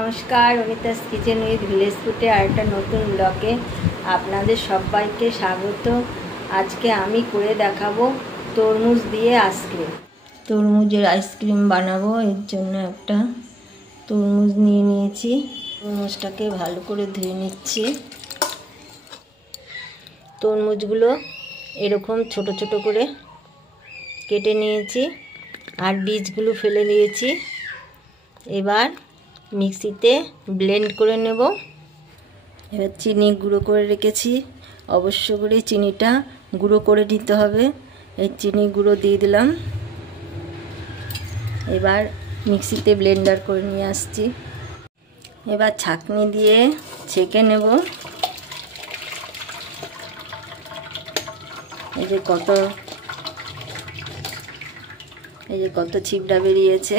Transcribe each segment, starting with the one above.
নমস্কার, Anita's kitchen with village ফুডে আরেকটা নতুন ব্লগে আপনাদের সবাইকে স্বাগত। আজকে আমি করে দেখাবো তরমুজ দিয়ে আইসক্রিম। তরমুজের আইসক্রিম বানাবো, এর জন্য একটা তরমুজ নিয়ে নিয়েছি। তরমুজটাকে ভালো করে ধুয়ে নিচ্ছি। তরমুজগুলো এরকম ছোট ছোট করে কেটে নিয়েছি আর বীজগুলো ফেলে দিয়েছি। এবার মিক্সিতে ব্লেন্ড করে নেব। এবার চিনি গুঁড়ো করে রেখেছি, অবশ্য করে চিনিটা গুঁড়ো করে নিতে হবে। এই চিনি গুঁড়ো দিয়ে দিলাম। এবার মিক্সিতে ব্লেন্ডার করে নিয়ে আসছি। এবার ছাঁকনি দিয়ে ছেঁকে নেব। এই যে কত ছিবড়া বেরিয়েছে।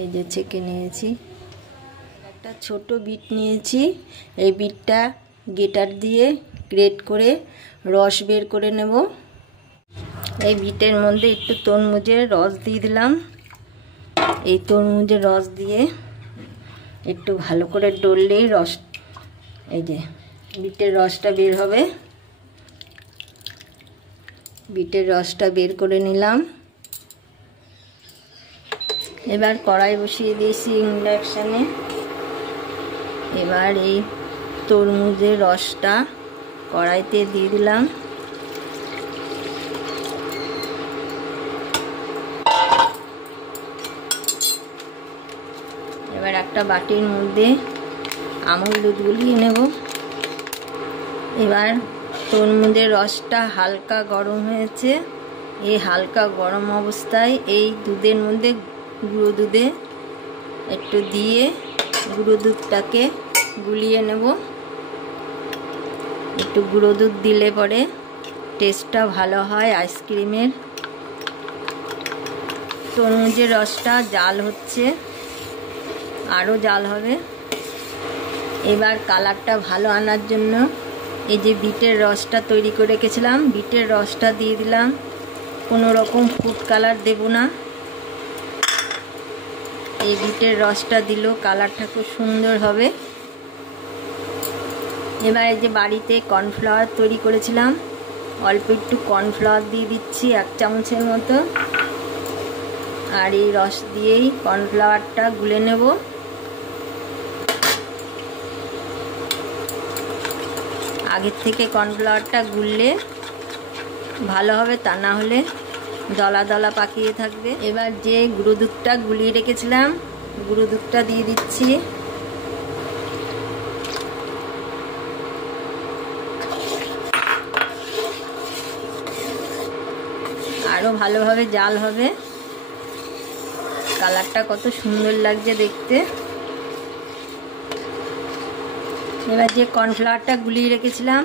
এই যে ছেঁকে নিয়েছি। একটা ছোট বিট নিয়েছি, এই বিটটা গ্রেটার দিয়ে গ্রেট করে রস বের করে নেব। এই বিটের মধ্যে একটু তরমুজের রস দিয়ে দিলাম। এই তরমুজের রস দিয়ে একটু ভালো করে ডললেই রস, এই যে বিটের রসটা বের হবে। বিটের রসটা বের করে নিলাম। এবার কড়াই বসিয়ে দিয়েছি ইন্ডাকশানে। এবার এই তরমুজের রসটা কড়াইতে দিয়ে দিলাম। এবার একটা বাটির মধ্যে আমুল দুধ গুলিয়ে নেব। এবার তরমুজের রসটা হালকা গরম হয়েছে। এই হালকা গরম অবস্থায় এই দুধের মধ্যে গুঁড়ো দুধে একটু দিয়ে গুঁড়ো দুধটাকে গুলিয়ে নেব। একটু গুঁড়ো দুধ দিলে পরে টেস্টটা ভালো হয় আইসক্রিমের। তরমুজের রসটা জাল হচ্ছে, আরও জাল হবে। এবার কালারটা ভালো আনার জন্য এই যে বিটের রসটা তৈরি করে রেখেছিলাম, বিটের রসটা দিয়ে দিলাম। কোনো রকম ফুড কালার দেব না। এই বিটের রসটা দিলেও কালারটা খুব সুন্দর হবে। এবার এই যে বাড়িতে কর্নফ্লাওয়ার তৈরি করেছিলাম, অল্প একটু কর্নফ্লাওয়ার দিয়ে দিচ্ছি 1 চামচের মতো। আর এই রস দিয়েই কর্নফ্লাওয়ারটা গুলে নেব। আগের থেকে কর্নফ্লাওয়ারটা গুললে ভালো হবে, তা না হলে দলা দলা পাকিয়ে থাকবে। এবার যে গুঁড়ো দুধটা গুলিয়ে রেখেছিলাম, গুঁড়ো দুধটা দিয়ে দিচ্ছি। আরও ভালোভাবে জাল হবে। কালারটা কত সুন্দর লাগছে দেখতে। এবার যে কর্নফ্লাওয়ারটা গুলিয়ে রেখেছিলাম,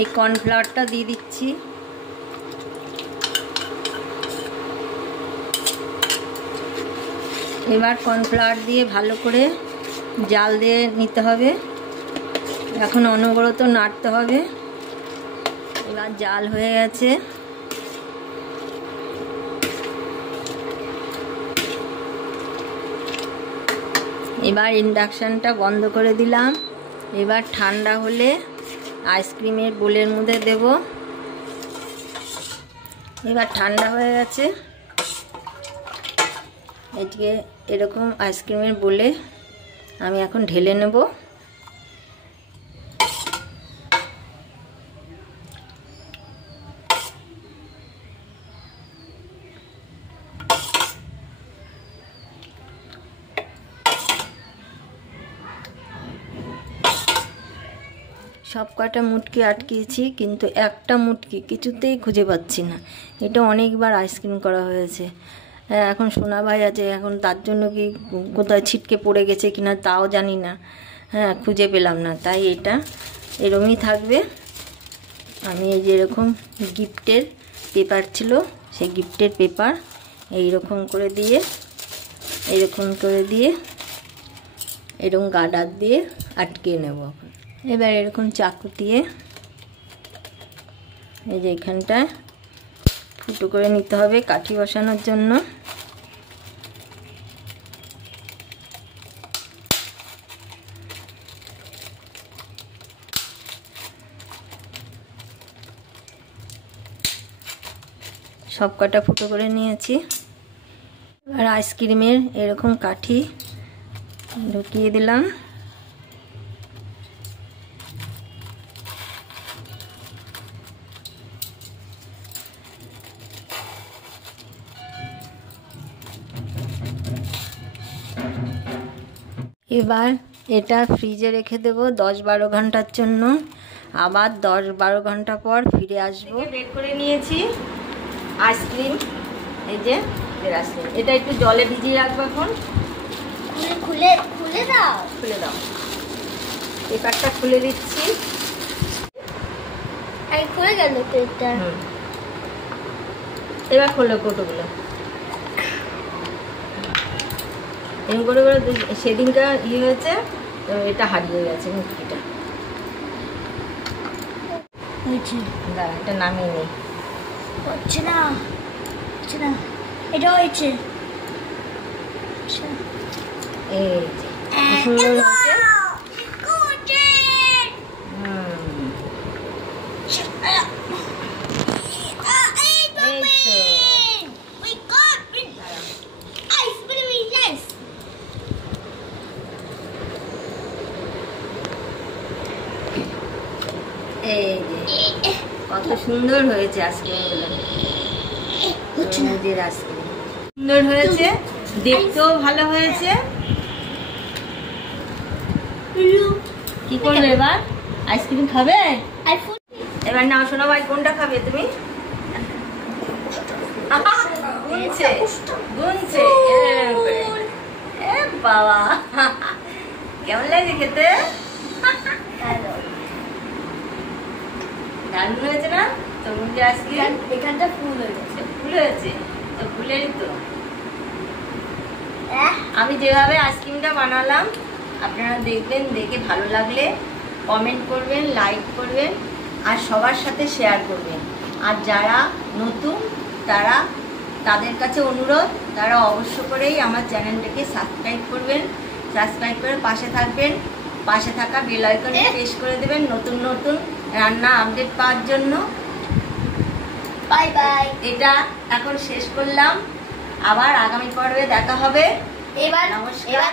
এই কর্নফ্লাওয়ারটা দিয়ে দিচ্ছি। এবার কর্নফ্লাওয়ার দিয়ে ভালো করে জাল দিয়ে নিতে হবে। এখন অনবরত নাড়তে হবে। এবার জাল হয়ে গেছে। এবার ইন্ডাকশানটা বন্ধ করে দিলাম। এবার ঠান্ডা হলে আইসক্রিমের বোলের মধ্যে দেব। এবার ঠান্ডা হয়ে গেছে। এদিকে এরকম আইসক্রিমের বোলে আমি এখন ঢেলে নেব। সব কটা মুটকি আটকিয়েছি, কিন্তু একটা মুটকি কিছুতেই খুঁজে পাচ্ছি না। এটা অনেকবার আইসক্রিম করা হয়েছে। এখন সোনা ভাই আছে, এখন তার জন্য কি কোথায় ছিটকে পড়ে গেছে কিনা তাও জানি না। খুঁজে পেলাম না, তাই এটা এরকমই থাকবে। আমি এই যে এরকম গিফটের পেপার ছিল, সেই গিফটের পেপার এইরকম করে দিয়ে এরকম গার্ডার দিয়ে আটকে নেব। এবার এরকম চাকু দিয়ে এই যে এখানটায় ফুটো করে নিতে হবে কাঠি বসানোর জন্য। সব কটা ফুটো করে নিয়েছি। আর আইসক্রিমের এরকম কাঠি ঢুকিয়ে দিলাম। এবার এটা ফ্রিজে রেখে দেবো 10-12 ঘন্টার জন্য। আবার 10-12 ঘন্টা পর ফিরে আসবো। বের করে নিয়েছি আইসক্রিম, এই যে আইসক্রিম। এটা একটু জলে ভিজিয়ে রাখবো এখন। খুলে খুলে দাও, খুলে দাও। পেপারটা খুলে দিচ্ছি। এই খুলে গেল তো এটা। এবার খোলো কৌটোগুলো। এরকম করে করে সেদিনটা হয়েছে, এটা হারিয়ে গেছে মুক্তিটা। দাঁড়া, এটা নামিয়ে নেই। হচ্ছে না, হচ্ছে না। এটা হয়েছে। এই যে কি সুন্দর হয়েছে। এই যে কত সুন্দর হয়েছে আইসক্রিমগুলো। নিজের আইসক্রিম সুন্দর হয়েছে, দেখতেও ভালো হয়েছে। কি করবে এবার? আইসক্রিম খাবে? এবার নাও শোনো ভাই, কোনটা খাবে তুমি? গুনছে গুনছে। এ বাবা, কেমন লাগে খেতে? দারুণ হয়েছে না? তরমুজের আইসক্রিম। এখানটা ফুল হয়ে গেছে। ফুল হয়েছে তো, ফুলেরই তো। আমি যেভাবে আইসক্রিমটা বানালাম আপনারা দেখবেন, দেখে ভালো লাগলে কমেন্ট করবেন, লাইক করবেন আর সবার সাথে শেয়ার করবেন। আর যারা নতুন তাদের কাছে অনুরোধ, তারা অবশ্য করেই আমার চ্যানেলটাকে সাবস্ক্রাইব করবেন। সাবস্ক্রাইব করে পাশে থাকবেন। পাশে থাকা বেল আইকনে প্রেস করে দেবেন নতুন নতুন রান্না আপডেট পাওয়ার জন্য। Bye bye. এটা এখন শেষ করলাম, আবার আগামী পর্বে দেখা হবে। এবার নমস্কার।